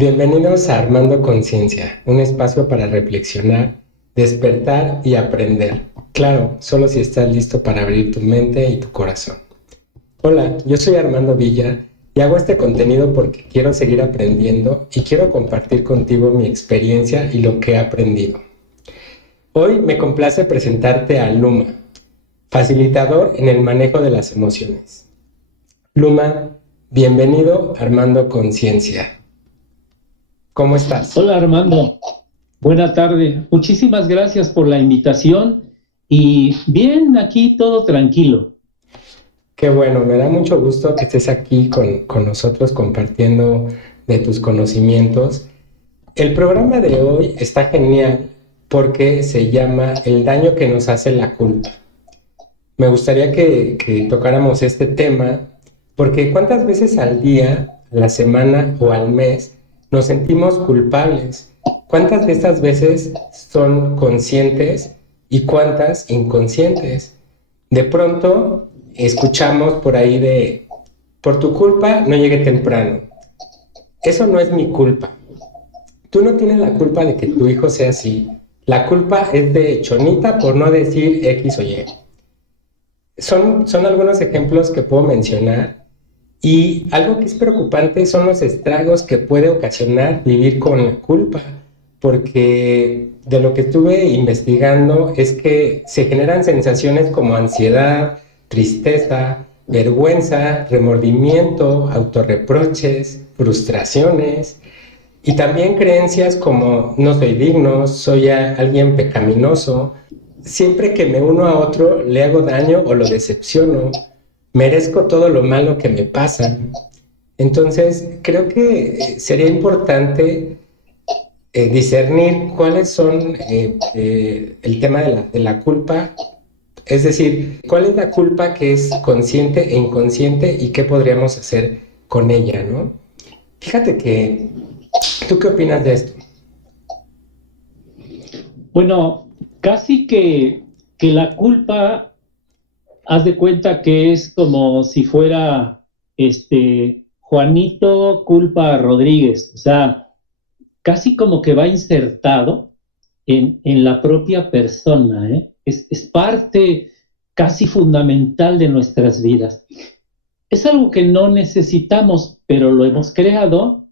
Bienvenidos a Armando Conciencia, un espacio para reflexionar, despertar y aprender. Claro, solo si estás listo para abrir tu mente y tu corazón. Hola, yo soy Armando Villa y hago este contenido porque quiero seguir aprendiendo y quiero compartir contigo mi experiencia y lo que he aprendido. Hoy me complace presentarte a Luma, facilitador en el manejo de las emociones. Luma, bienvenido a Armando Conciencia. ¿Cómo estás? Hola Armando, buena tarde. Muchísimas gracias por la invitación y bien, aquí todo tranquilo. Qué bueno, me da mucho gusto que estés aquí con nosotros compartiendo de tus conocimientos. El programa de hoy está genial porque se llama El daño que nos hace la culpa. Me gustaría que tocáramos este tema porque ¿cuántas veces al día, a la semana o al mes nos sentimos culpables? ¿Cuántas de estas veces son conscientes y cuántas inconscientes? De pronto escuchamos por ahí por tu culpa no llegué temprano. Eso no es mi culpa. Tú no tienes la culpa de que tu hijo sea así. La culpa es de Chonita por no decir X o Y. Son algunos ejemplos que puedo mencionar. Y algo que es preocupante son los estragos que puede ocasionar vivir con la culpa, porque de lo que estuve investigando es que se generan sensaciones como ansiedad, tristeza, vergüenza, remordimiento, autorreproches, frustraciones y también creencias como no soy digno, soy alguien pecaminoso, siempre que me uno a otro le hago daño o lo decepciono, merezco todo lo malo que me pasa. Entonces, creo que sería importante discernir cuáles son el tema de la culpa, es decir, cuál es la culpa que es consciente e inconsciente y qué podríamos hacer con ella, ¿no? Fíjate que, ¿tú qué opinas de esto? Bueno, casi que la culpa, haz de cuenta que es como si fuera Juanito culpa a Rodríguez, o sea, casi como que va insertado en la propia persona, ¿eh? Es parte casi fundamental de nuestras vidas. Es algo que no necesitamos, pero lo hemos creado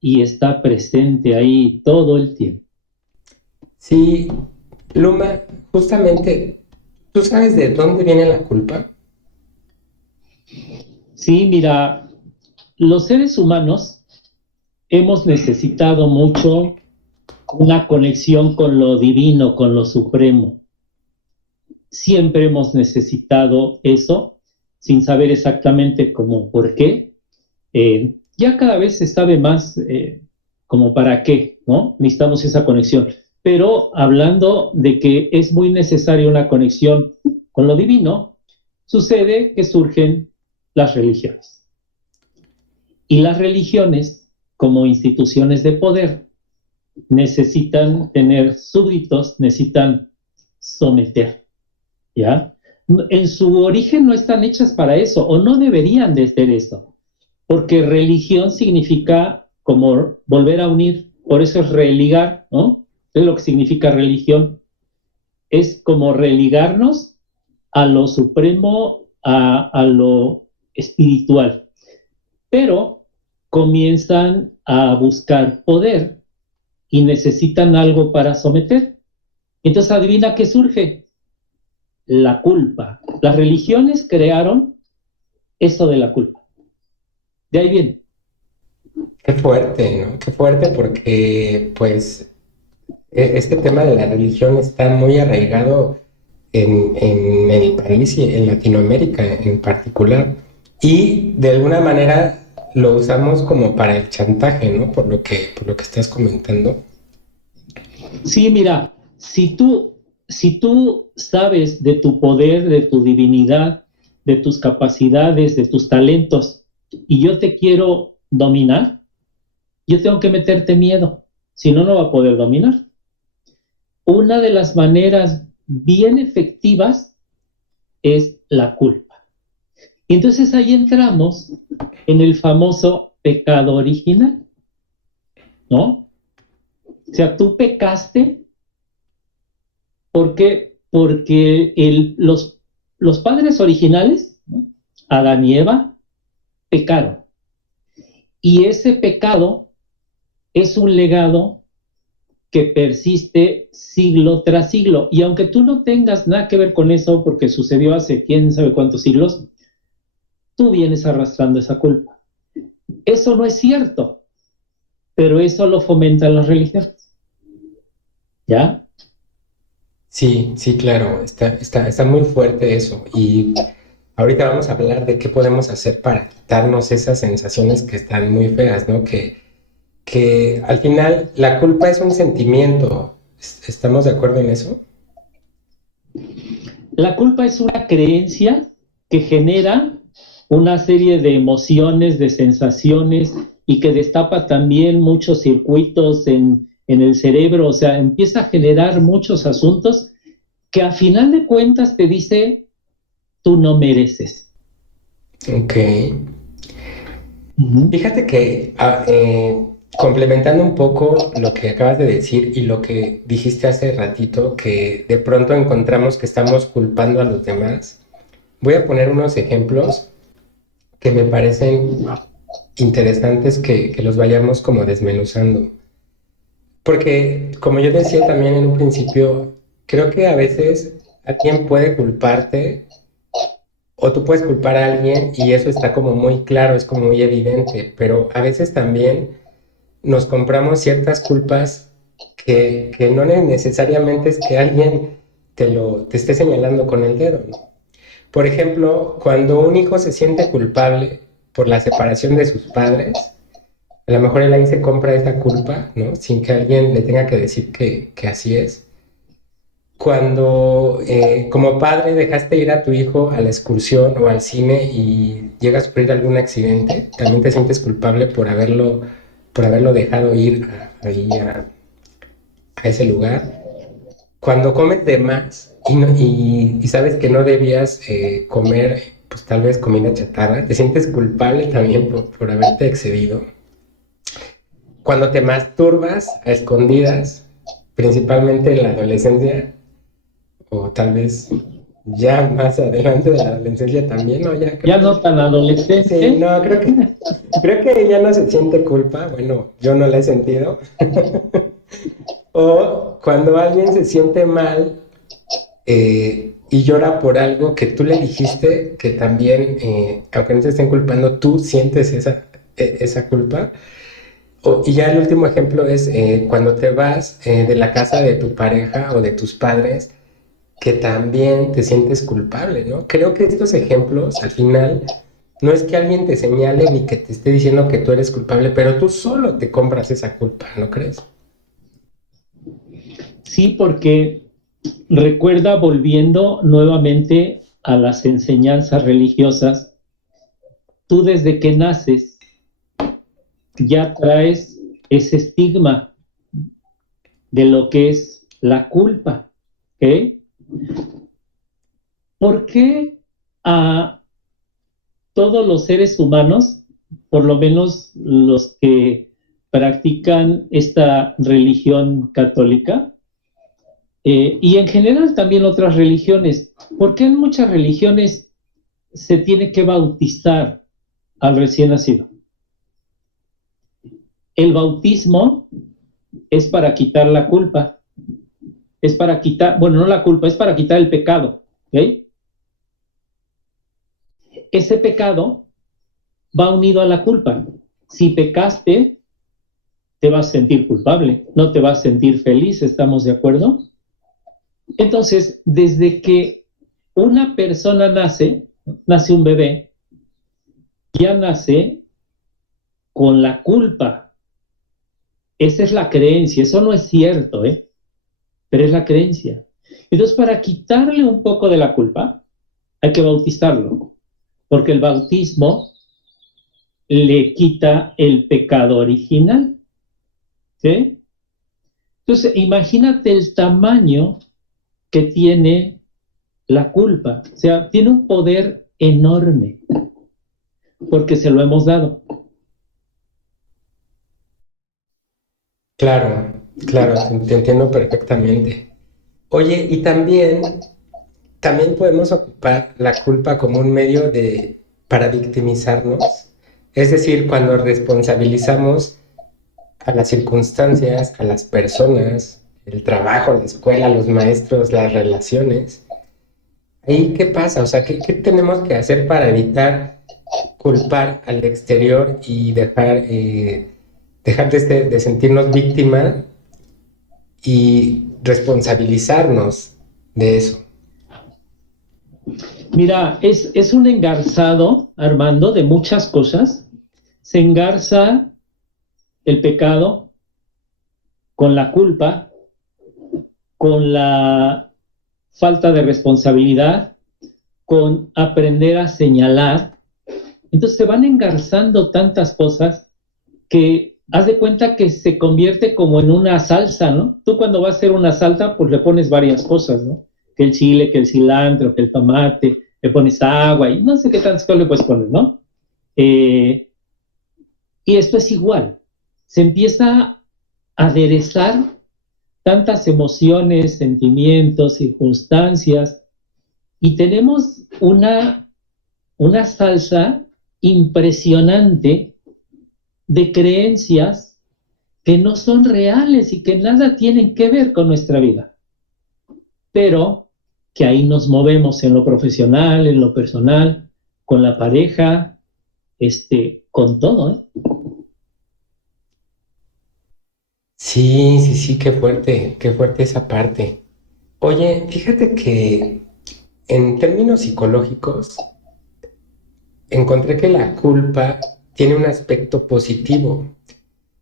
y está presente ahí todo el tiempo. Sí, Luma, justamente, ¿tú sabes de dónde viene la culpa? Sí, mira, los seres humanos hemos necesitado mucho una conexión con lo divino, con lo supremo. Siempre hemos necesitado eso, sin saber exactamente cómo, por qué. Ya cada vez se sabe más como para qué, ¿no? Necesitamos esa conexión. Pero hablando de que es muy necesaria una conexión con lo divino, sucede que surgen las religiones. Y las religiones, como instituciones de poder, necesitan tener súbditos, necesitan someter, ¿ya? En su origen no están hechas para eso, o no deberían de ser eso, porque religión significa como volver a unir, por eso es religar, ¿no? Es lo que significa religión, es como religarnos a lo supremo, a lo espiritual, pero comienzan a buscar poder y necesitan algo para someter. Entonces, adivina qué surge: la culpa. Las religiones crearon eso de la culpa. De ahí viene. Qué fuerte, ¿no? Qué fuerte porque, pues, este tema de la religión está muy arraigado en el país y en Latinoamérica en particular. Y de alguna manera lo usamos como para el chantaje, ¿no? Por lo que estás comentando. Sí, mira, si tú sabes de tu poder, de tu divinidad, de tus capacidades, de tus talentos, y yo te quiero dominar, yo tengo que meterte miedo, si no, no va a poder dominar. Una de las maneras bien efectivas es la culpa. Y entonces ahí entramos en el famoso pecado original. ¿no? O sea, tú pecaste porque los padres originales, ¿no? Adán y Eva, pecaron. Y ese pecado es un legado que persiste siglo tras siglo. Y aunque tú no tengas nada que ver con eso, porque sucedió hace quién sabe cuántos siglos, tú vienes arrastrando esa culpa. Eso no es cierto, pero eso lo fomentan las religiones. ¿Ya? Sí, sí, claro, está muy fuerte eso. Y ahorita vamos a hablar de qué podemos hacer para quitarnos esas sensaciones que están muy feas, ¿no? Que al final la culpa es un sentimiento. ¿Estamos de acuerdo en eso? La culpa es una creencia que genera una serie de emociones, de sensaciones y que destapa también muchos circuitos en el cerebro, o sea, empieza a generar muchos asuntos que a final de cuentas te dice, tú no mereces. Ok. Uh-huh. Fíjate que complementando un poco lo que acabas de decir y lo que dijiste hace ratito, que de pronto encontramos que estamos culpando a los demás, voy a poner unos ejemplos que me parecen interesantes que los vayamos como desmenuzando. Porque, como yo decía también en un principio, creo que a veces alguien puede culparte o tú puedes culpar a alguien y eso está como muy claro, es como muy evidente, pero a veces también nos compramos ciertas culpas que no necesariamente es que alguien te esté señalando con el dedo, ¿no? Por ejemplo, cuando un hijo se siente culpable por la separación de sus padres, a lo mejor él ahí se compra esa culpa, ¿no? Sin que alguien le tenga que decir que así es. Cuando como padre dejaste ir a tu hijo a la excursión o al cine y llega a sufrir algún accidente, también te sientes culpable por haberlo dejado ir a ese lugar. Cuando comes de más y sabes que no debías comer, pues tal vez comida chatarra, te sientes culpable también por haberte excedido. Cuando te masturbas a escondidas, principalmente en la adolescencia, o tal vez ya más adelante de la adolescencia también, ¿no? Ya Ya creo que no tan sí, adolescente. no, creo que ya no se siente culpa, bueno, yo no la he sentido. O cuando alguien se siente mal y llora por algo que tú le dijiste, que también, aunque no te estén culpando, tú sientes esa culpa. Y ya el último ejemplo es cuando te vas de la casa de tu pareja o de tus padres, que también te sientes culpable, ¿no? Creo que estos ejemplos, al final, no es que alguien te señale ni que te esté diciendo que tú eres culpable, pero tú solo te compras esa culpa, ¿no crees? Sí, porque recuerda, volviendo nuevamente a las enseñanzas religiosas, tú desde que naces ya traes ese estigma de lo que es la culpa. ¿Ok? ¿Por qué a todos los seres humanos, por lo menos los que practican esta religión católica, y en general también otras religiones, por qué en muchas religiones se tiene que bautizar al recién nacido? El bautismo es para quitar la culpa, es para quitar, bueno, no la culpa, es para quitar el pecado. ¿Ok? Ese pecado va unido a la culpa. Si pecaste, te vas a sentir culpable, no te vas a sentir feliz, ¿estamos de acuerdo? Entonces, desde que una persona nace un bebé, ya nace con la culpa. Esa es la creencia, eso no es cierto, ¿eh? Pero es la creencia. Entonces, para quitarle un poco de la culpa, hay que bautizarlo, porque el bautismo le quita el pecado original, ¿sí? Entonces, imagínate el tamaño que tiene la culpa. O sea, tiene un poder enorme porque se lo hemos dado. Claro, claro, te entiendo perfectamente. Oye, y también podemos ocupar la culpa como un medio para victimizarnos. Es decir, cuando responsabilizamos a las circunstancias, a las personas, el trabajo, la escuela, los maestros, las relaciones. ¿Ahí qué pasa? O sea, ¿qué tenemos que hacer para evitar culpar al exterior y dejar de sentirnos víctimas y responsabilizarnos de eso? Mira, es un engarzado, Armando, de muchas cosas. Se engarza el pecado con la culpa, con la falta de responsabilidad, con aprender a señalar. Entonces se van engarzando tantas cosas que haz de cuenta que se convierte como en una salsa, ¿no? Tú cuando vas a hacer una salsa, pues le pones varias cosas, ¿no? Que el chile, que el cilantro, que el tomate, le pones agua y no sé qué tantas cosas le puedes poner, ¿no? Eh, y esto es igual. Se empieza a aderezar tantas emociones, sentimientos, circunstancias, y tenemos una salsa impresionante de creencias que no son reales y que nada tienen que ver con nuestra vida, pero que ahí nos movemos en lo profesional, en lo personal, con la pareja, con todo, ¿eh? Sí, sí, sí, qué fuerte esa parte. Oye, fíjate que en términos psicológicos, encontré que la culpa tiene un aspecto positivo.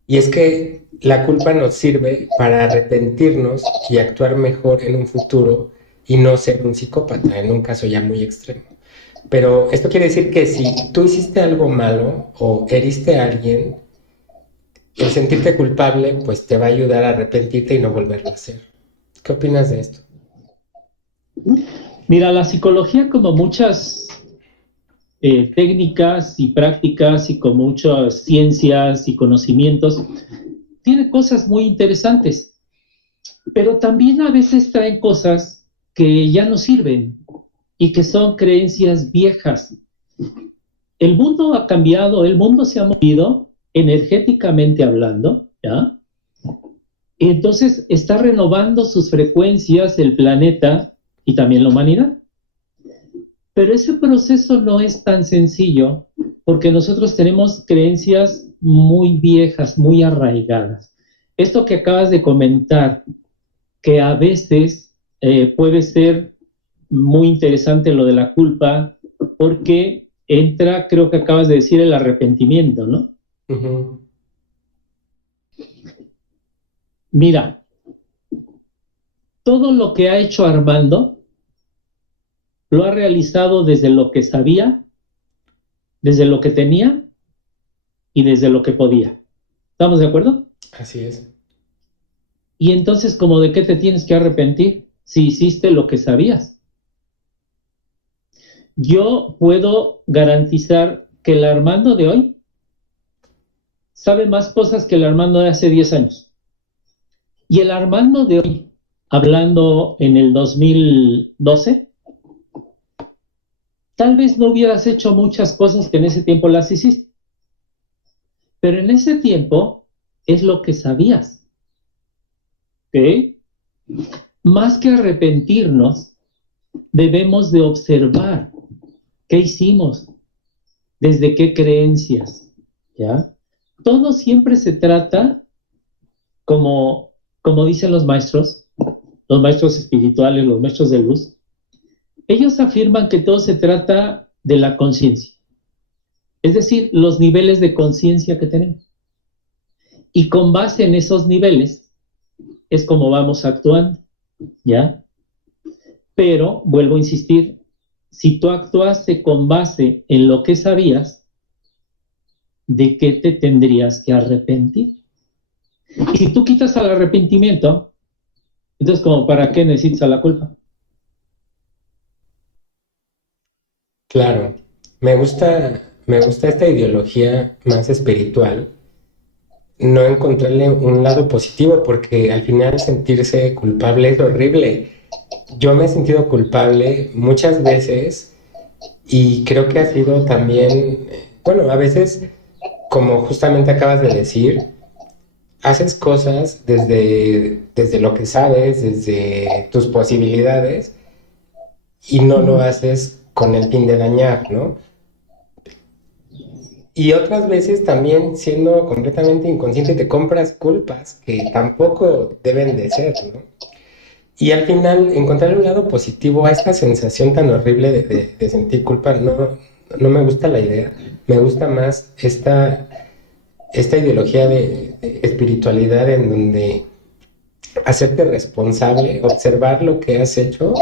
Y es que la culpa nos sirve para arrepentirnos y actuar mejor en un futuro y no ser un psicópata, en un caso ya muy extremo. Pero esto quiere decir que si tú hiciste algo malo o heriste a alguien, el sentirte culpable pues te va a ayudar a arrepentirte y no volverlo a hacer. ¿Qué opinas de esto? Mira, la psicología, como muchas técnicas y prácticas y con muchas ciencias y conocimientos, tiene cosas muy interesantes, pero también a veces traen cosas que ya no sirven y que son creencias viejas. El mundo ha cambiado, el mundo se ha movido energéticamente hablando, ¿ya? Y entonces está renovando sus frecuencias el planeta y también la humanidad. Pero ese proceso no es tan sencillo porque nosotros tenemos creencias muy viejas, muy arraigadas. Esto que acabas de comentar, que a veces puede ser muy interesante lo de la culpa, porque entra, creo que acabas de decir, el arrepentimiento, ¿no? Ujú. Mira, todo lo que ha hecho Armando lo ha realizado desde lo que sabía, desde lo que tenía y desde lo que podía. ¿Estamos de acuerdo? Así es. Y entonces, ¿como de qué te tienes que arrepentir si hiciste lo que sabías? Yo puedo garantizar que el Armando de hoy sabe más cosas que el Armando de hace 10 años. Y el Armando de hoy, hablando en el 2012, tal vez no hubieras hecho muchas cosas que en ese tiempo las hiciste, pero en ese tiempo es lo que sabías, ¿ok? Más que arrepentirnos, debemos de observar qué hicimos, desde qué creencias, ¿ya? Todo siempre se trata, como, como dicen los maestros espirituales, los maestros de luz, ellos afirman que todo se trata de la conciencia, es decir, los niveles de conciencia que tenemos. Y con base en esos niveles es como vamos actuando, ¿ya? Pero, vuelvo a insistir, si tú actuaste con base en lo que sabías, ¿de qué te tendrías que arrepentir? Y si tú quitas al arrepentimiento, entonces, ¿como para qué necesitas la culpa? Claro. Me gusta esta ideología más espiritual no encontrarle un lado positivo, porque al final sentirse culpable es horrible. Yo me he sentido culpable muchas veces y creo que ha sido también, bueno, a veces, como justamente acabas de decir, haces cosas desde lo que sabes, desde tus posibilidades, y no lo Ujú. haces con el fin de dañar, ¿no? Y otras veces también siendo completamente inconsciente te compras culpas que tampoco deben de ser, ¿no? Y al final encontrar un lado positivo a esta sensación tan horrible de sentir culpa no me gusta la idea. Me gusta más esta ideología de espiritualidad en donde hacerte responsable, observar lo que has hecho,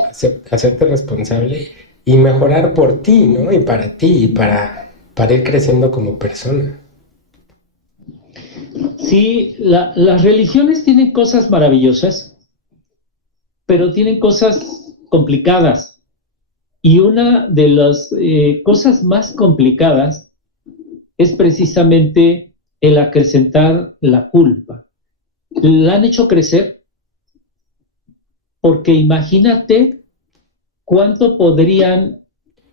hacerte responsable y mejorar por ti, ¿no? Y para ti, y para ir creciendo como persona. Sí, las religiones tienen cosas maravillosas, pero tienen cosas complicadas. Y una de las cosas más complicadas es precisamente el acrecentar la culpa. La han hecho crecer porque imagínate cuánto podrían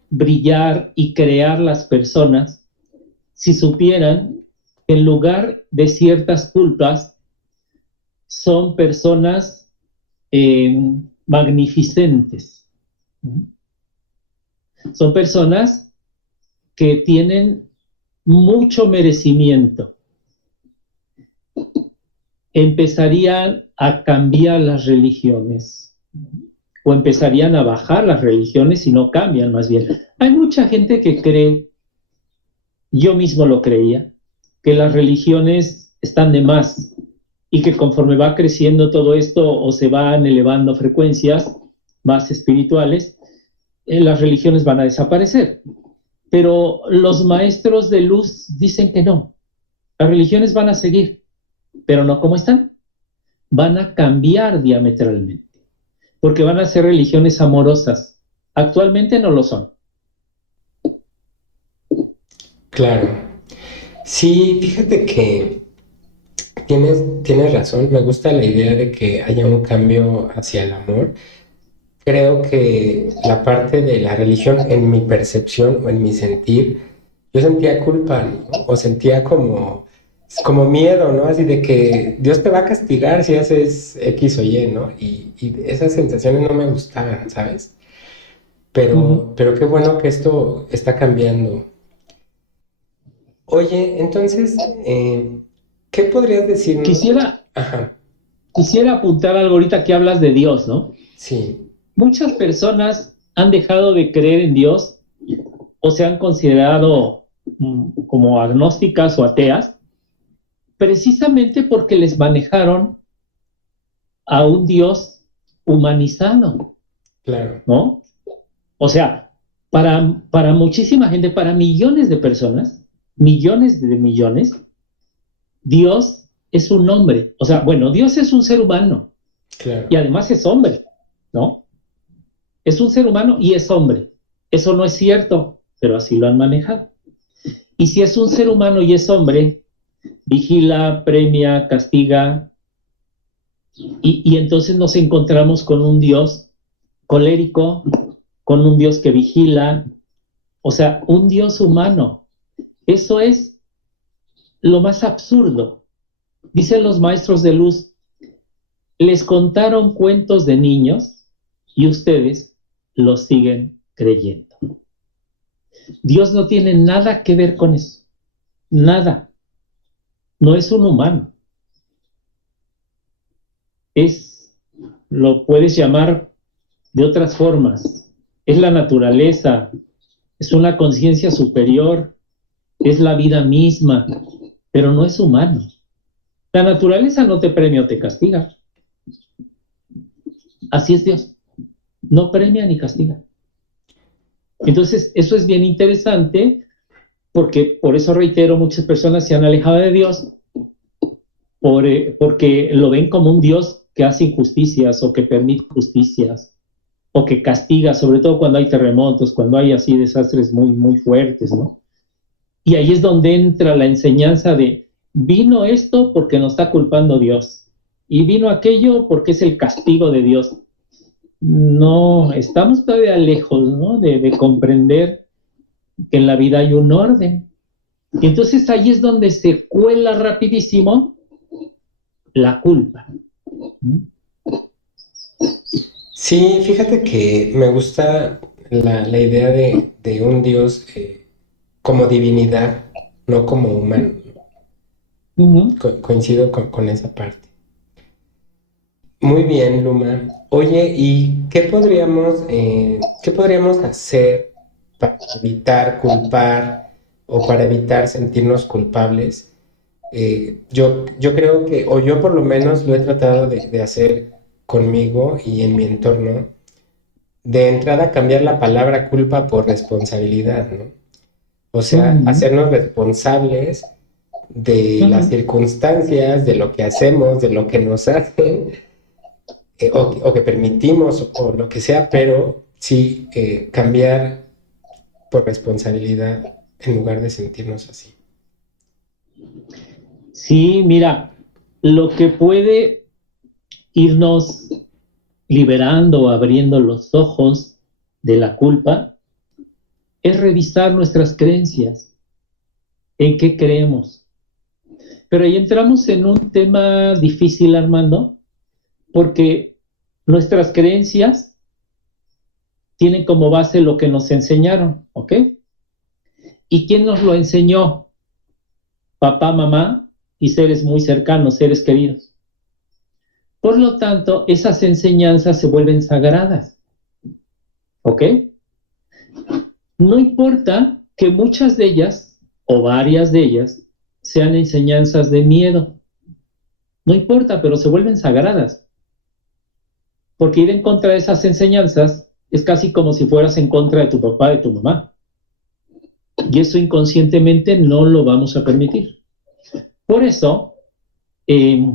brillar y crear las personas si supieran que en lugar de ciertas culpas son personas eh, magnificentes. Son personas que tienen mucho merecimiento. Empezarían a cambiar las religiones o empezarían a bajar las religiones si no cambian más bien. Hay mucha gente que cree, yo mismo lo creía, que las religiones están de más y que conforme va creciendo todo esto o se van elevando frecuencias más espirituales, las religiones van a desaparecer. Pero los maestros de luz dicen que no, las religiones van a seguir, pero no como están, van a cambiar diametralmente, porque van a ser religiones amorosas. Actualmente no lo son. Claro. Sí, fíjate que tienes razón. Me gusta la idea de que haya un cambio hacia el amor. Creo que la parte de la religión, en mi percepción o en mi sentir, yo sentía culpa, ¿no? O sentía como miedo, ¿no? Así de que Dios te va a castigar si haces X o Y, ¿no? Y esas sensaciones no me gustaban, ¿sabes? Uh -huh. Pero qué bueno que esto está cambiando. Oye, entonces, ¿qué podrías decirnos? Quisiera, Ajá, quisiera apuntar algo ahorita que hablas de Dios, ¿no? sí, Muchas personas han dejado de creer en Dios o se han considerado como agnósticas o ateas, precisamente porque les manejaron a un Dios humanizado, claro, ¿no? O sea, para muchísima gente, para millones de personas, millones de millones, Dios es un hombre. O sea, bueno, Dios es un ser humano y claro, además es hombre, ¿no? Es un ser humano y es hombre. Eso no es cierto, pero así lo han manejado. Y si es un ser humano y es hombre, vigila, premia, castiga, y entonces nos encontramos con un Dios colérico, con un Dios que vigila, o sea, un Dios humano. Eso es lo más absurdo. Dicen los maestros de luz, les contaron cuentos de niños y ustedes los siguen creyendo. Dios no tiene nada que ver con eso. Nada. No es un humano. Es, lo puedes llamar de otras formas. Es la naturaleza, es una conciencia superior, es la vida misma, pero no es humano. La naturaleza no te premia o te castiga. Así es Dios. No premia ni castiga. Entonces, eso es bien interesante porque, por eso reitero, muchas personas se han alejado de Dios porque lo ven como un Dios que hace injusticias o que permite justicias o que castiga, sobre todo cuando hay terremotos, cuando hay así desastres muy, muy fuertes, ¿no? Y ahí es donde entra la enseñanza de vino esto porque nos está culpando Dios, y vino aquello porque es el castigo de Dios. No, estamos todavía lejos, ¿no?, de comprender que en la vida hay un orden. Y entonces ahí es donde se cuela rapidísimo la culpa. Sí, fíjate que me gusta la idea de un Dios como divinidad, no como humano. Coincido con esa parte. Muy bien, Luma. Oye, ¿y qué podríamos hacer para evitar culpar o para evitar sentirnos culpables? Yo creo que, o yo por lo menos lo he tratado de hacer conmigo y en mi entorno, de entrada cambiar la palabra culpa por responsabilidad, ¿no? O sea, hacernos responsables de las circunstancias, de lo que hacemos, de lo que nos hacen, o que permitimos, o lo que sea, pero sí cambiar por responsabilidad en lugar de sentirnos así. Sí, mira, lo que puede irnos liberando, abriendo los ojos de la culpa, es revisar nuestras creencias, en qué creemos. Pero ahí entramos en un tema difícil, Armando, porque nuestras creencias tienen como base lo que nos enseñaron, ¿ok? ¿Y quién nos lo enseñó? Papá, mamá y seres muy cercanos, seres queridos. Por lo tanto, esas enseñanzas se vuelven sagradas, ¿ok? No importa que muchas de ellas, o varias de ellas, sean enseñanzas de miedo. No importa, pero se vuelven sagradas. Porque ir en contra de esas enseñanzas es casi como si fueras en contra de tu papá, de tu mamá. Y eso inconscientemente no lo vamos a permitir. Por eso, eh,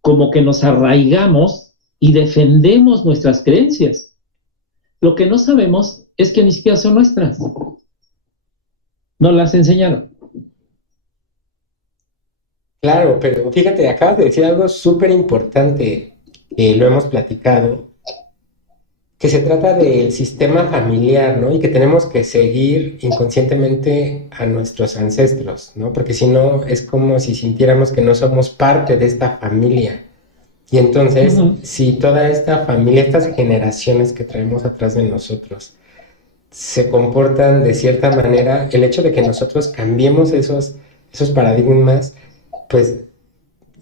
como que nos arraigamos y defendemos nuestras creencias. Lo que no sabemos es que ni siquiera son nuestras. Nos las enseñaron. Claro, pero fíjate, acabas de decir algo súper importante, que lo hemos platicado, que se trata del sistema familiar, ¿no? Y que tenemos que seguir inconscientemente a nuestros ancestros, ¿no? Porque si no, es como si sintiéramos que no somos parte de esta familia. Y entonces, si toda esta familia, estas generaciones que traemos atrás de nosotros, se comportan de cierta manera, el hecho de que nosotros cambiemos esos paradigmas, pues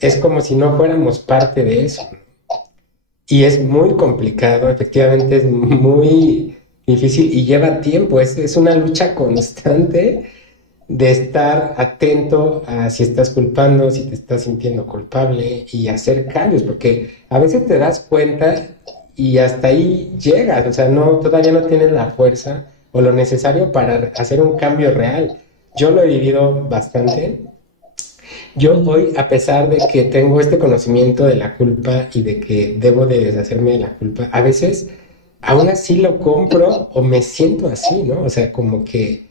es como si no fuéramos parte de eso. Y es muy complicado, efectivamente es muy difícil y lleva tiempo, es una lucha constante de estar atento a si estás culpando, si te estás sintiendo culpable y hacer cambios, porque a veces te das cuenta y hasta ahí llegas, o sea, no, todavía no tienes la fuerza o lo necesario para hacer un cambio real. Yo lo he vivido bastante. Yo hoy, a pesar de que tengo este conocimiento de la culpa y de que debo de deshacerme de la culpa, a veces aún así lo compro o me siento así, ¿no? O sea, como que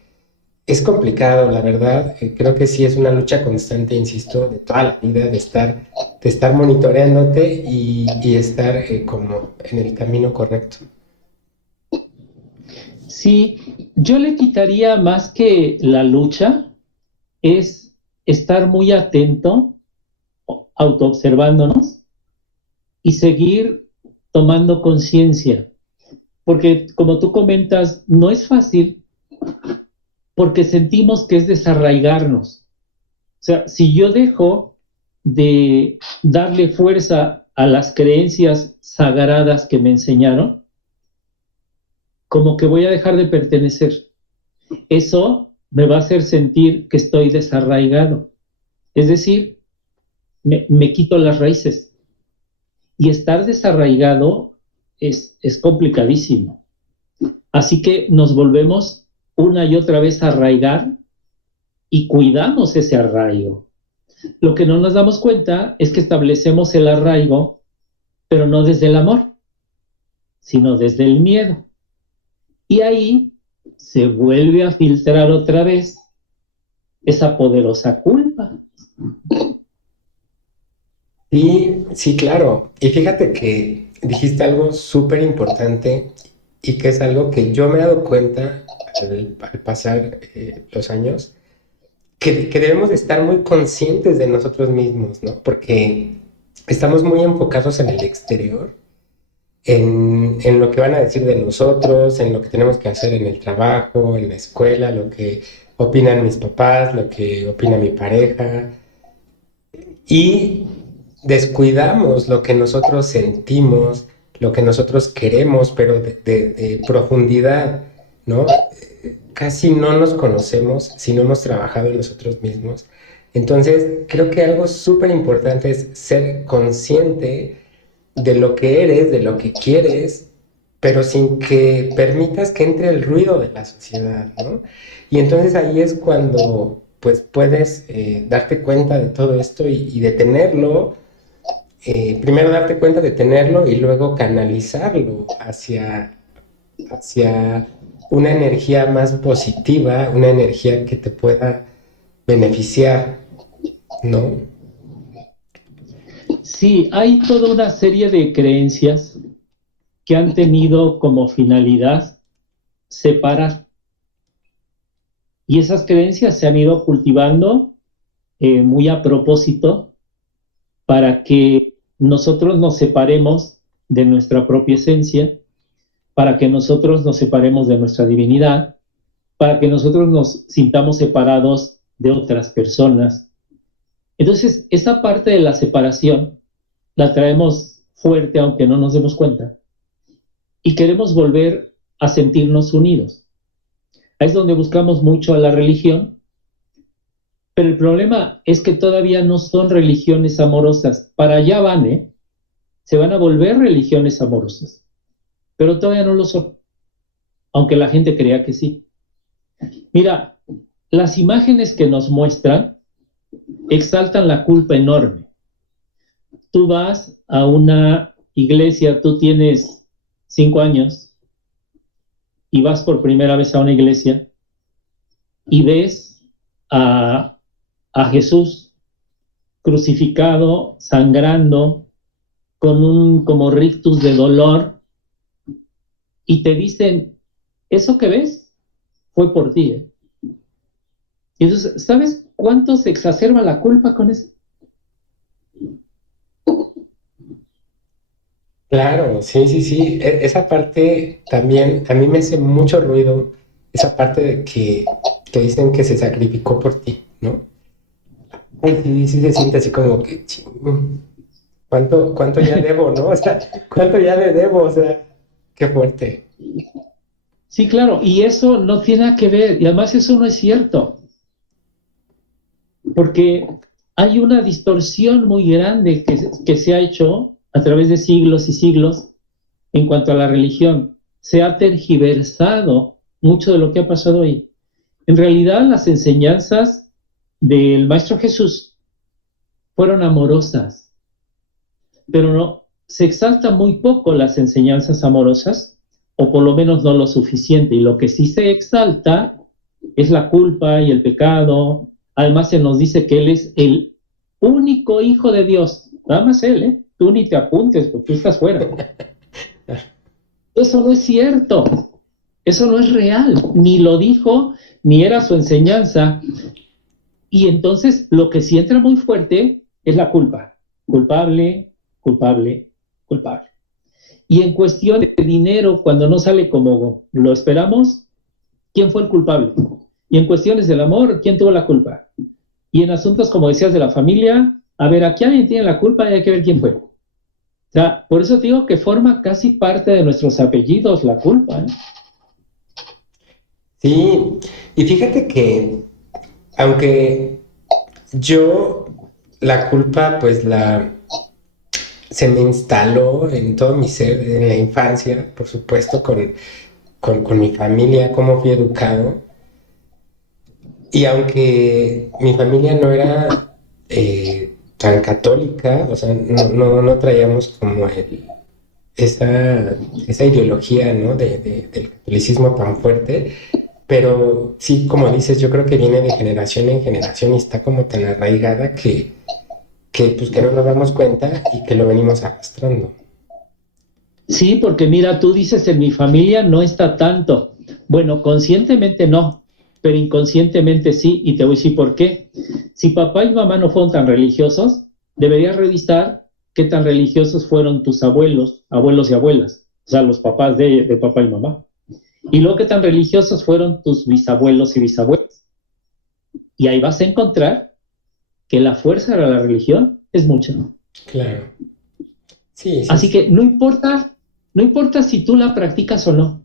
es complicado, la verdad. Creo que sí es una lucha constante, insisto, de toda la vida, de estar monitoreándote y estar como en el camino correcto. Sí, yo le quitaría más que la lucha, es estar muy atento, autoobservándonos y seguir tomando conciencia. Porque como tú comentas, no es fácil porque sentimos que es desarraigarnos. O sea, si yo dejo de darle fuerza a las creencias sagradas que me enseñaron, como que voy a dejar de pertenecer. Eso me va a hacer sentir que estoy desarraigado. Es decir, me quito las raíces. Y estar desarraigado es complicadísimo. Así que nos volvemos una y otra vez a arraigar y cuidamos ese arraigo. Lo que no nos damos cuenta es que establecemos el arraigo, pero no desde el amor, sino desde el miedo. Y ahí se vuelve a filtrar otra vez esa poderosa culpa. Sí, sí, claro. Y fíjate que dijiste algo súper importante y que es algo que yo me he dado cuenta al pasar los años, que debemos de estar muy conscientes de nosotros mismos, ¿no? Porque estamos muy enfocados en el exterior, en lo que van a decir de nosotros, en lo que tenemos que hacer en el trabajo, en la escuela, lo que opinan mis papás, lo que opina mi pareja. Y descuidamos lo que nosotros sentimos, lo que nosotros queremos, pero de profundidad, ¿no? Casi no nos conocemos si no hemos trabajado en nosotros mismos. Entonces, creo que algo súper importante es ser consciente de lo que eres, de lo que quieres, pero sin que permitas que entre el ruido de la sociedad, ¿no? Y entonces ahí es cuando pues puedes darte cuenta de todo esto y detenerlo, primero darte cuenta de tenerlo y luego canalizarlo hacia una energía más positiva, una energía que te pueda beneficiar, ¿no? Sí, hay toda una serie de creencias que han tenido como finalidad separar. Y esas creencias se han ido cultivando muy a propósito para que nosotros nos separemos de nuestra propia esencia, para que nosotros nos separemos de nuestra divinidad, para que nosotros nos sintamos separados de otras personas. Entonces, esa parte de la separación la traemos fuerte aunque no nos demos cuenta y queremos volver a sentirnos unidos. Ahí es donde buscamos mucho a la religión, pero el problema es que todavía no son religiones amorosas. Para allá van, ¿eh? Se van a volver religiones amorosas, pero todavía no lo son, aunque la gente crea que sí. Mira, las imágenes que nos muestran exaltan la culpa enorme. Tú vas a una iglesia, tú tienes 5 años y vas por primera vez a una iglesia y ves a Jesús crucificado, sangrando, con un como rictus de dolor, y te dicen, eso que ves fue por ti, ¿eh? Y entonces, ¿sabes cuánto se exacerba la culpa con eso? Claro, sí, sí, sí. Esa parte también a mí me hace mucho ruido, esa parte de que te dicen que se sacrificó por ti, ¿no? Ay, sí, sí se siente así como que, ching, ¿cuánto ya debo, no? O sea, ¿cuánto ya le debo? O sea, qué fuerte. Sí, claro, y eso no tiene nada que ver, y además eso no es cierto, porque hay una distorsión muy grande que se ha hecho a través de siglos y siglos en cuanto a la religión. Se ha tergiversado mucho de lo que ha pasado ahí. En realidad, las enseñanzas del Maestro Jesús fueron amorosas, pero no, se exaltan muy poco las enseñanzas amorosas, o por lo menos no lo suficiente, y lo que sí se exalta es la culpa y el pecado. Además se nos dice que Él es el único Hijo de Dios, nada más Él, ¿eh? Tú ni te apuntes porque tú estás fuera. Eso no es cierto, eso no es real, ni lo dijo, ni era su enseñanza. Y entonces lo que sí entra muy fuerte es la culpa. Culpable, culpable, culpable. Y en cuestión de dinero, cuando no sale como lo esperamos, ¿quién fue el culpable? Y en cuestiones del amor, ¿quién tuvo la culpa? Y en asuntos, como decías, de la familia, a ver, aquí alguien tiene la culpa y hay que ver quién fue. O sea, por eso digo que forma casi parte de nuestros apellidos la culpa, ¿eh? Sí, y fíjate que aunque yo la culpa pues se me instaló en todo mi ser, en la infancia, por supuesto, con mi familia, cómo fui educado. Y aunque mi familia no era tan católica, o sea, no traíamos como esa ideología, ¿no? Del catolicismo tan fuerte, pero sí, como dices, yo creo que viene de generación en generación y está como tan arraigada pues, que no nos damos cuenta y que lo venimos arrastrando. Sí, porque mira, tú dices en mi familia no está tanto. Bueno, conscientemente no, pero inconscientemente sí, y te voy a decir por qué. Si papá y mamá no fueron tan religiosos, deberías revisar qué tan religiosos fueron tus abuelos, abuelos y abuelas, o sea, los papás de papá y mamá. Y luego qué tan religiosos fueron tus bisabuelos y bisabuelas. Y ahí vas a encontrar que la fuerza de la religión es mucha. Claro. Sí, sí, Así sí. que no importa si tú la practicas o no,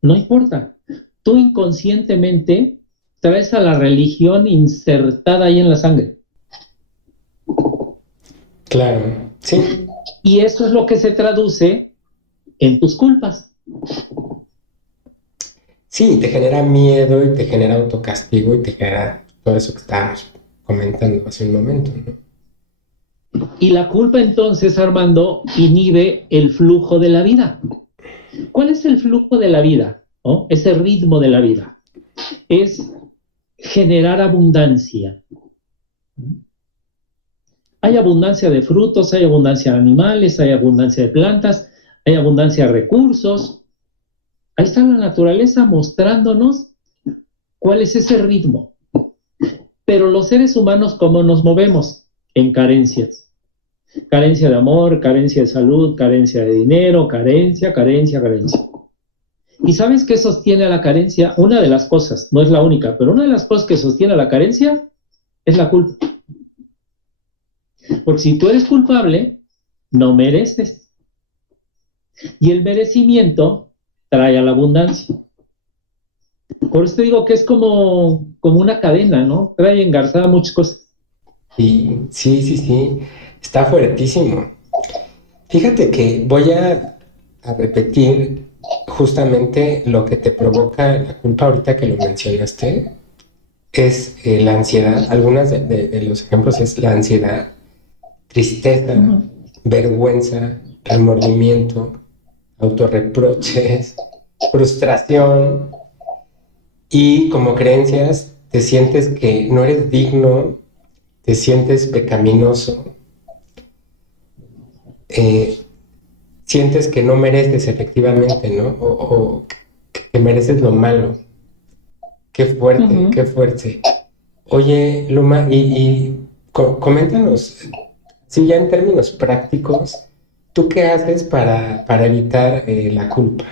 no importa. Tú inconscientemente traes a la religión insertada ahí en la sangre. Claro. Sí. Y eso es lo que se traduce en tus culpas. Sí, te genera miedo y te genera autocastigo y te genera todo eso que estábamos comentando hace un momento, ¿no? Y la culpa entonces, Armando, inhibe el flujo de la vida. ¿Cuál es el flujo de la vida? ¿No? Ese ritmo de la vida. Es generar abundancia. Hay abundancia de frutos, hay abundancia de animales, hay abundancia de plantas, hay abundancia de recursos. Ahí está la naturaleza mostrándonos cuál es ese ritmo. Pero los seres humanos, ¿cómo nos movemos? En carencias. Carencia de amor, carencia de salud, carencia de dinero, carencia, carencia, carencia. ¿Y sabes qué sostiene a la carencia? Una de las cosas, no es la única, pero una de las cosas que sostiene a la carencia es la culpa. Porque si tú eres culpable, no mereces. Y el merecimiento trae a la abundancia. Por eso te digo que es como una cadena, ¿no? Trae engarzada muchas cosas. Y sí, sí, sí. Está fuertísimo. Fíjate que voy a repetir justamente lo que te provoca la culpa ahorita que lo mencionaste. Es la ansiedad. Algunos de los ejemplos es la ansiedad, tristeza, Uh-huh. vergüenza, remordimiento, autorreproches, frustración y como creencias te sientes que no eres digno, te sientes pecaminoso, eh, sientes que no mereces efectivamente, ¿no? O que mereces lo malo. Qué fuerte, Uh-huh. qué fuerte. Oye, Luma, coméntanos, sí, ya en términos prácticos, ¿tú qué haces para evitar la culpa?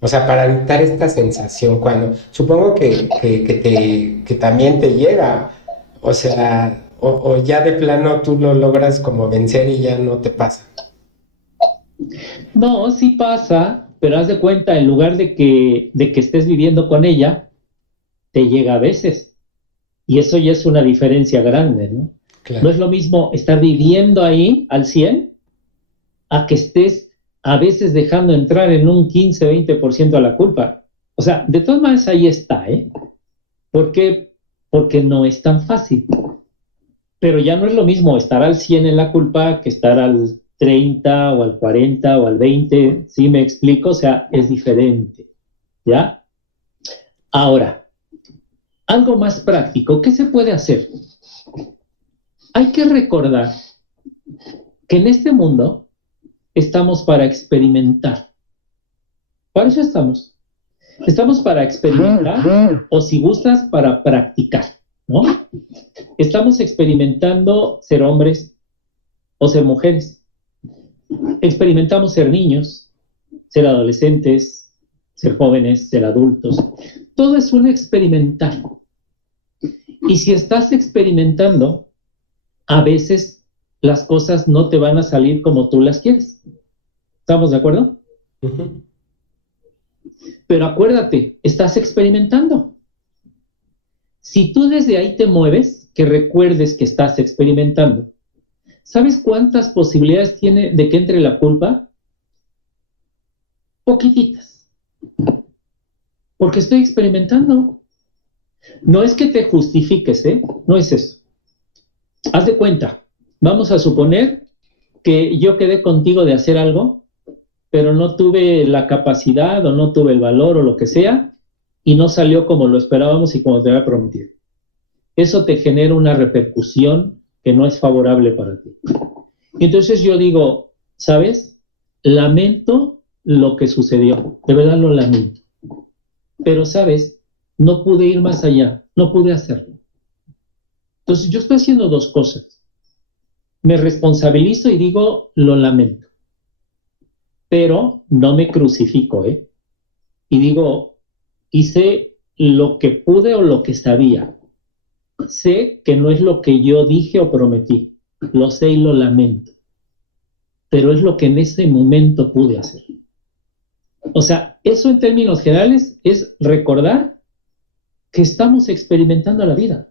O sea, para evitar esta sensación cuando, supongo que también te llega, o sea, o ya de plano tú lo logras como vencer y ya no te pasa. No, sí pasa, pero haz de cuenta, en lugar de que estés viviendo con ella, te llega a veces. Y eso ya es una diferencia grande, ¿no? No Claro. es lo mismo estar viviendo ahí al 100 a que estés a veces dejando entrar en un 15-20% a la culpa. O sea, de todas maneras ahí está, ¿eh? ¿Por qué? Porque no es tan fácil. Pero ya no es lo mismo estar al 100 en la culpa que estar al 30 o al 40 o al 20. ¿Sí me explico? O sea, es diferente, ¿ya? Ahora, algo más práctico, ¿qué se puede hacer? Hay que recordar que en este mundo estamos para experimentar. Para eso estamos. Estamos para experimentar o si gustas, para practicar, ¿no? Estamos experimentando ser hombres o ser mujeres. Experimentamos ser niños, ser adolescentes, ser jóvenes, ser adultos. Todo es un experimentar. Y si estás experimentando, a veces las cosas no te van a salir como tú las quieres. ¿Estamos de acuerdo? Ujú. Pero acuérdate, estás experimentando. Si tú desde ahí te mueves, que recuerdes que estás experimentando. ¿Sabes cuántas posibilidades tiene de que entre la culpa? Poquititas. Porque estoy experimentando. No es que te justifiques, ¿eh? No es eso. Haz de cuenta. Vamos a suponer que yo quedé contigo de hacer algo, pero no tuve la capacidad o no tuve el valor o lo que sea y no salió como lo esperábamos y como te había prometido. Eso te genera una repercusión que no es favorable para ti. Y entonces yo digo, ¿sabes? Lamento lo que sucedió, de verdad lo lamento. Pero, ¿sabes? No pude ir más allá, no pude hacerlo. Entonces yo estoy haciendo dos cosas. Me responsabilizo y digo, lo lamento. Pero no me crucifico, ¿eh? Y digo, hice lo que pude o lo que sabía. Sé que no es lo que yo dije o prometí. Lo sé y lo lamento. Pero es lo que en ese momento pude hacer. O sea, eso en términos generales es recordar que estamos experimentando la vida.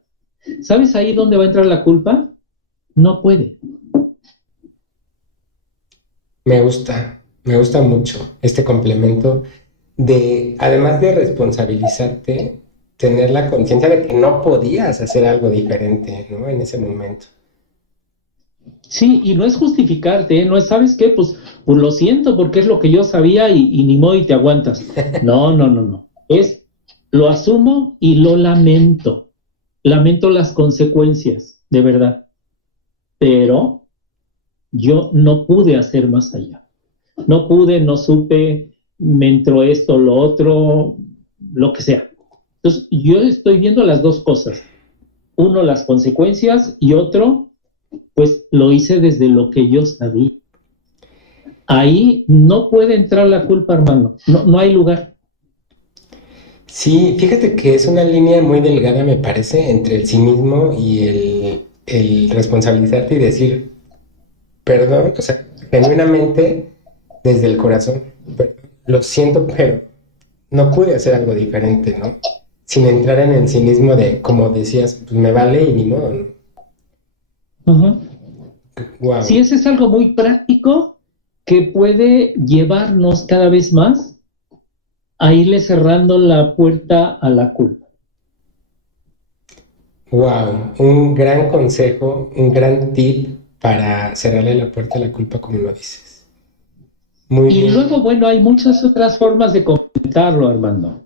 ¿Sabes ahí dónde va a entrar la culpa? No puede. Me gusta mucho este complemento de, además de responsabilizarte, tener la conciencia de que no podías hacer algo diferente, ¿no? En ese momento. Sí, y no es justificarte, ¿eh? No es, ¿sabes qué? Pues lo siento porque es lo que yo sabía y ni modo y te aguantas. No, no, no, no. Es, lo asumo y lo lamento. Lamento las consecuencias, de verdad. Pero yo no pude hacer más allá. No pude, no supe, me entró esto, lo otro, lo que sea. Entonces, yo estoy viendo las dos cosas. Uno, las consecuencias y otro, pues lo hice desde lo que yo sabía. Ahí no puede entrar la culpa, hermano. No, no hay lugar. Sí, fíjate que es una línea muy delgada, me parece, entre el cinismo y el responsabilizarte y decir, perdón, o sea, genuinamente, desde el corazón, lo siento, pero no pude hacer algo diferente, ¿no? Sin entrar en el cinismo de, como decías, pues me vale y ni modo, ¿no? Uh-huh. Sí, Wow, ese es algo muy práctico que puede llevarnos cada vez más a irle cerrando la puerta a la culpa. wow, un gran consejo, un gran tip para cerrarle la puerta a la culpa, como lo dices. Muy Y bien. luego, bueno, hay muchas otras formas de comentarlo, Armando.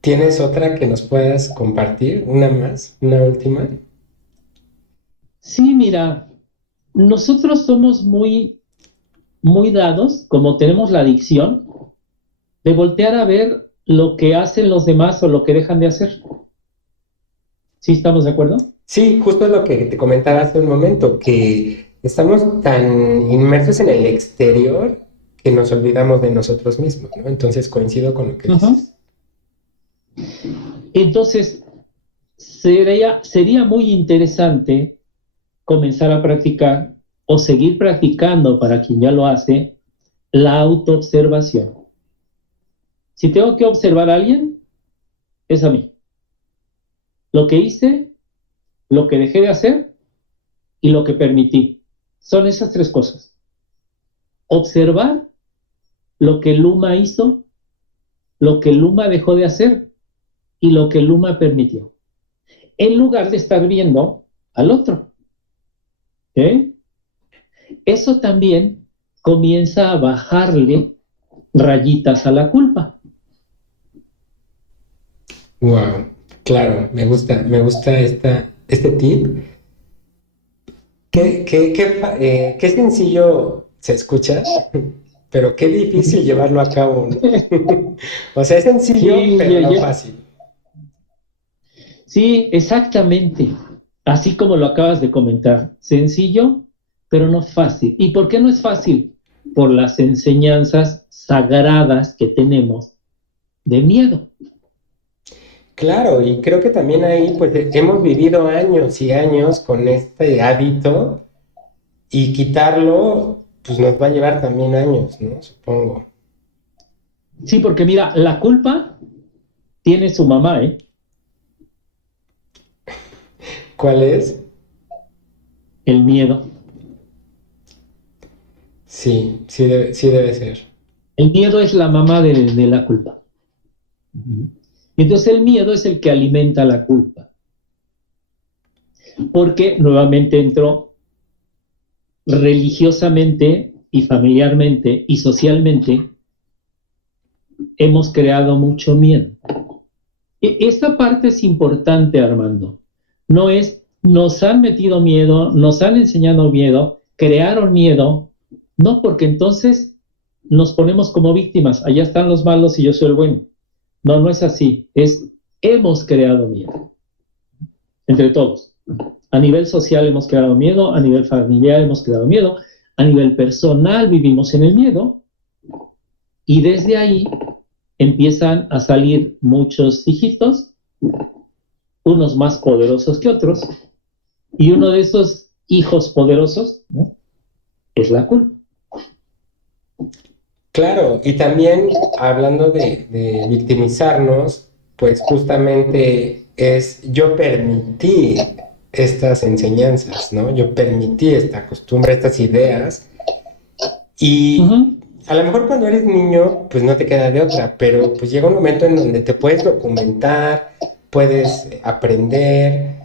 ¿Tienes otra que nos puedas compartir? ¿Una más? ¿Una última? Sí, mira, nosotros somos muy dados, como tenemos la adicción, de voltear a ver lo que hacen los demás o lo que dejan de hacer. ¿Sí estamos de acuerdo? Sí, justo lo que te comentaba hace un momento, que estamos tan inmersos en el exterior que nos olvidamos de nosotros mismos, ¿no? Entonces coincido con lo que Uh-huh. dices. Entonces, sería muy interesante comenzar a practicar o seguir practicando para quien ya lo hace la autoobservación. Si tengo que observar a alguien, es a mí. Lo que hice, lo que dejé de hacer y lo que permití. Son esas tres cosas. Observar lo que Luma hizo, lo que Luma dejó de hacer y lo que Luma permitió. En lugar de estar viendo al otro. ¿Okay? Eso también comienza a bajarle rayitas a la culpa. Wow, claro, me gusta este tip. Qué sencillo se escucha, pero qué difícil llevarlo a cabo, ¿no? O sea, es sencillo, Sí, pero no fácil. sí, exactamente. Así como lo acabas de comentar. Sencillo, pero no fácil. ¿Y por qué no es fácil? Por las enseñanzas sagradas que tenemos de miedo. Claro, y creo que también ahí pues hemos vivido años y años con este hábito y quitarlo pues nos va a llevar también años, ¿no? Supongo. Sí, porque mira, la culpa tiene su mamá, ¿eh? ¿Cuál es? El miedo. Sí, sí debe ser. El miedo es la mamá de la culpa. Y entonces el miedo es el que alimenta la culpa. Porque nuevamente entró religiosamente y familiarmente y socialmente hemos creado mucho miedo. Esta parte es importante, Armando. No es, nos han metido miedo, nos han enseñado miedo, crearon miedo, no, porque entonces nos ponemos como víctimas, allá están los malos y yo soy el bueno. No, no es así, es hemos creado miedo, entre todos. A nivel social hemos creado miedo, a nivel familiar hemos creado miedo, a nivel personal vivimos en el miedo, y desde ahí empiezan a salir muchos hijitos, unos más poderosos que otros, y uno de esos hijos poderosos, ¿no?, es la culpa. Claro, y también hablando de victimizarnos, pues justamente es yo permití estas enseñanzas, ¿no? Yo permití esta costumbre, estas ideas, y a lo mejor cuando eres niño, pues no te queda de otra, pero pues llega un momento en donde te puedes documentar, puedes aprender,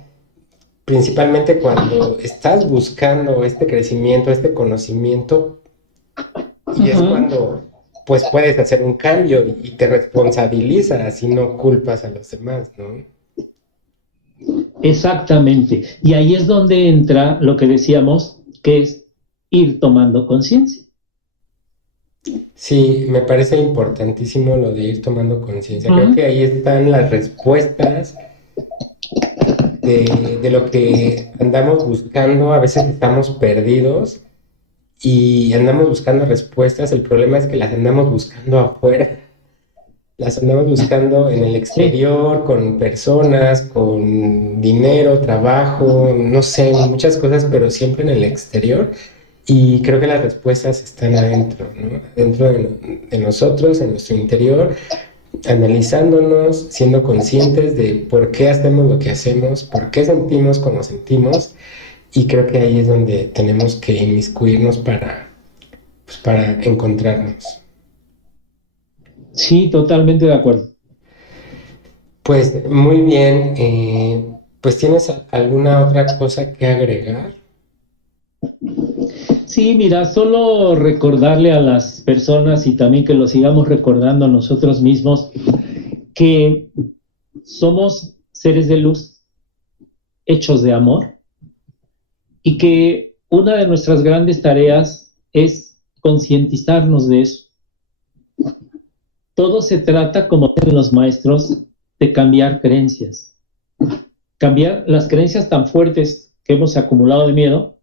principalmente cuando estás buscando este crecimiento, este conocimiento, y es cuando pues puedes hacer un cambio y te responsabilizas y no culpas a los demás, ¿no? Exactamente. Y ahí es donde entra lo que decíamos, que es ir tomando conciencia. Sí, me parece importantísimo lo de ir tomando conciencia. Creo que ahí están las respuestas de lo que andamos buscando. A veces estamos perdidos y andamos buscando respuestas. El problema es que las andamos buscando afuera. Las andamos buscando en el exterior, con personas, con dinero, trabajo, no sé, muchas cosas, pero siempre en el exterior. Y creo que las respuestas están adentro, ¿no? Dentro de nosotros, en nuestro interior, analizándonos, siendo conscientes de por qué hacemos lo que hacemos, por qué sentimos como sentimos. Y creo que ahí es donde tenemos que inmiscuirnos pues, para encontrarnos. Sí, totalmente de acuerdo. Pues muy bien, pues ¿tienes alguna otra cosa que agregar? Sí, mira, solo recordarle a las personas y también que lo sigamos recordando a nosotros mismos que somos seres de luz hechos de amor y que una de nuestras grandes tareas es concientizarnos de eso. Todo se trata, como dicen los maestros, de cambiar creencias. Cambiar las creencias tan fuertes que hemos acumulado de miedo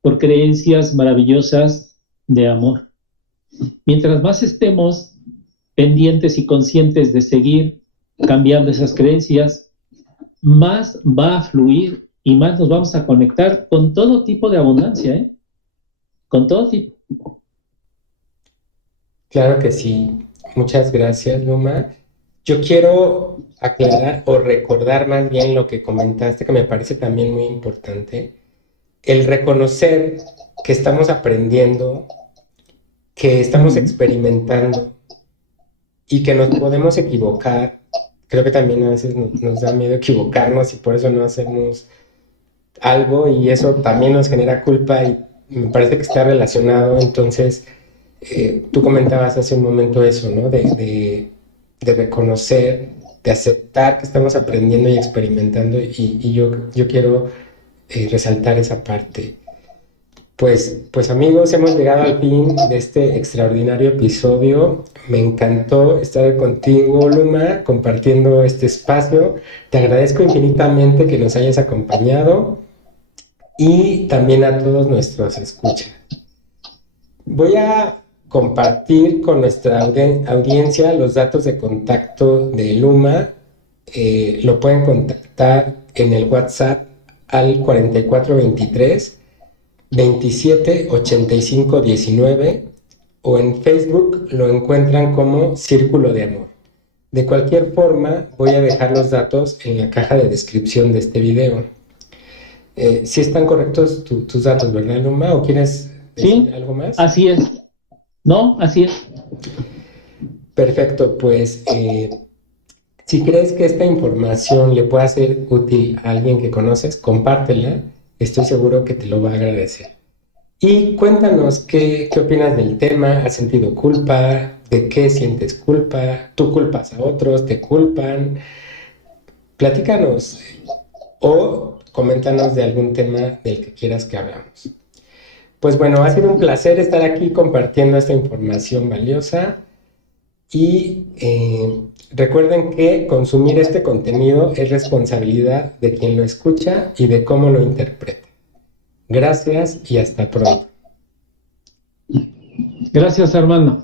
por creencias maravillosas de amor. Mientras más estemos pendientes y conscientes de seguir cambiando esas creencias, más va a fluir y más nos vamos a conectar con todo tipo de abundancia, ¿eh? Con todo tipo. Claro que sí. Muchas gracias, Luma. Yo quiero aclarar o recordar más bien lo que comentaste, que me parece también muy importante. El reconocer que estamos aprendiendo, que estamos experimentando y que nos podemos equivocar. Creo que también a veces nos da miedo equivocarnos y por eso no hacemos algo y eso también nos genera culpa y me parece que está relacionado. Entonces, tú comentabas hace un momento eso, ¿no? De reconocer, de aceptar que estamos aprendiendo y experimentando y yo quiero resaltar esa parte. Pues amigos, hemos llegado al fin de este extraordinario episodio. Me encantó estar contigo, Luma, compartiendo este espacio. Te agradezco infinitamente que nos hayas acompañado y también a todos nuestros escuchas. Voy a compartir con nuestra audiencia los datos de contacto de Luma. Lo pueden contactar en el WhatsApp al 4423 27 85 19 o en Facebook lo encuentran como Círculo de Amor. De cualquier forma, voy a dejar los datos en la caja de descripción de este video. ¿Sí están correctos tus datos, verdad, Luma? ¿O quieres decir algo más? Así es. No, así es. Perfecto, pues si crees que esta información le pueda ser útil a alguien que conoces, compártela. Estoy seguro que te lo va a agradecer. Y cuéntanos qué opinas del tema. ¿Has sentido culpa? ¿De qué sientes culpa? ¿Tú culpas a otros? ¿Te culpan? Platícanos o coméntanos de algún tema del que quieras que hablamos. Pues bueno, ha sido un placer estar aquí compartiendo esta información valiosa y recuerden que consumir este contenido es responsabilidad de quien lo escucha y de cómo lo interpreta. Gracias y hasta pronto. Gracias, Armando.